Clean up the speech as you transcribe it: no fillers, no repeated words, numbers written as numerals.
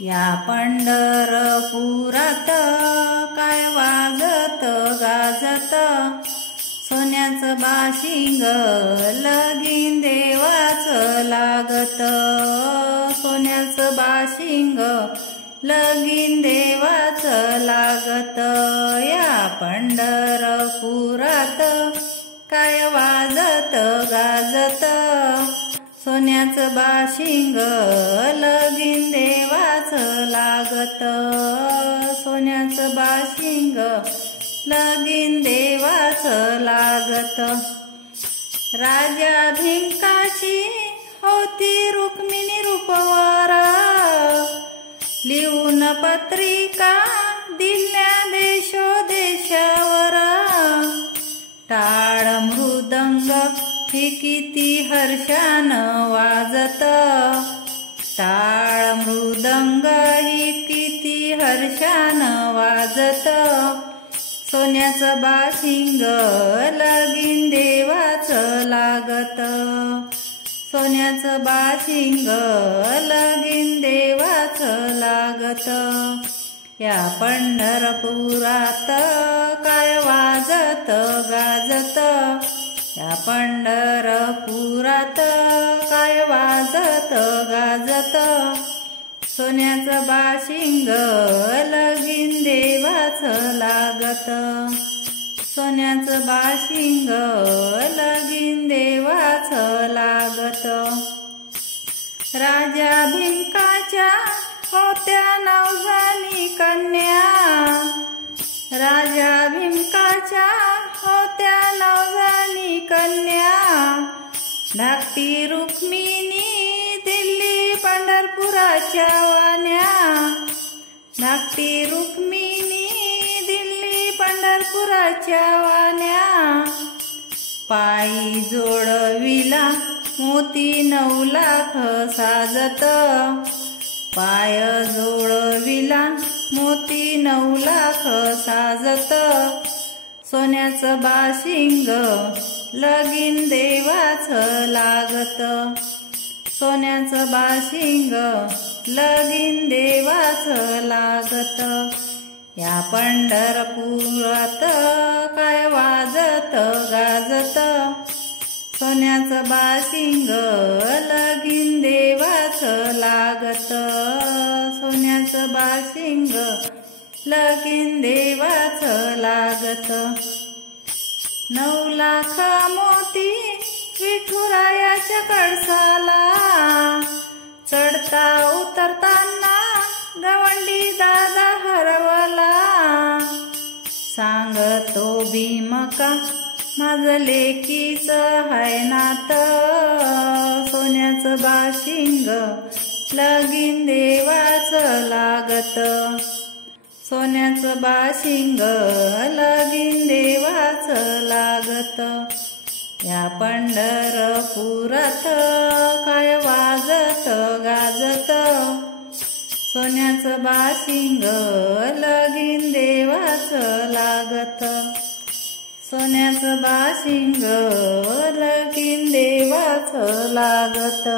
या पंढरपुरात काय वाजत गाजत, सोन्याचं बाशिंग लगीन देवाचं लागत. सोन्याचं बाशिंग लगीन देवाचं लागत. या पंढरपुरात काय वाजत गाजत, सोन्याचं बाशिंग लगीन देवाचं लागत. सोन्याचं बाशिंग लगीन देवाचं लागत. राजा भिंकाची होती रुक्मिणी रूपवर, लिहून पत्रिका दिल्या देशोदेशावर. टाळ मृदंग ही किती हर्षान वाजत, टाळ मृदंग ही किती हर्षान वाजत. सोन्याचं बाशिंग लगीन देवाचं लागत. सोन्याचं बाशिंग लगीन देवाचं लागत. या पंढरपुरात काय वाजत गाजत, या पंढरपुरात काय वाजत गाजत. सोन्याचं बाशिंग लगीन देवाचं लागत. सोन्याचं बाशिंग लगीन देवाचं लागत. राजा भिंकाच्या होत्या नवजानी कन्या, राजा भिंकाच्या होत्या नवजानी कन्या. धाकटी रुक्मिणी दिल्ली पंढरपुराच्या वाण्या, धाकटी रुक्मिणी दिल्ली पंढरपुराच्या वाण्या. पायी जोडविला मोती 9 लाख साजत, पाय जोडविला मोती 9 लाख साजत. सोन्याचं बाशिंग लगीन देवाचं लागत. सोन्याचं बाशिंग लगीन देवाचं लागत. या पंढरपुरात काय वाजत गाजत, सोन्याचं बाशिंग लगीन देवाचं लागत. सोन्याचं बाशिंग लगीन देवाचं लागत. 9 लाख मोती विठुरायाच्या कळसाला, चढता उतरताना गवंडी दादा हरवला. सांगतो भीमका माझं लेकीचं हाय नात, सोन्याचं बाशिंग लगीन देवाचं लागत. सोन्याचं बाशिंग लगीन देवाचं लागत. या पंढरपुरात काय वाजत गाजत, सोन्याचं बाशिंग लगीन देवाचं लागत. सोन्याचं बाशिंग लगीन देवाचं लागत.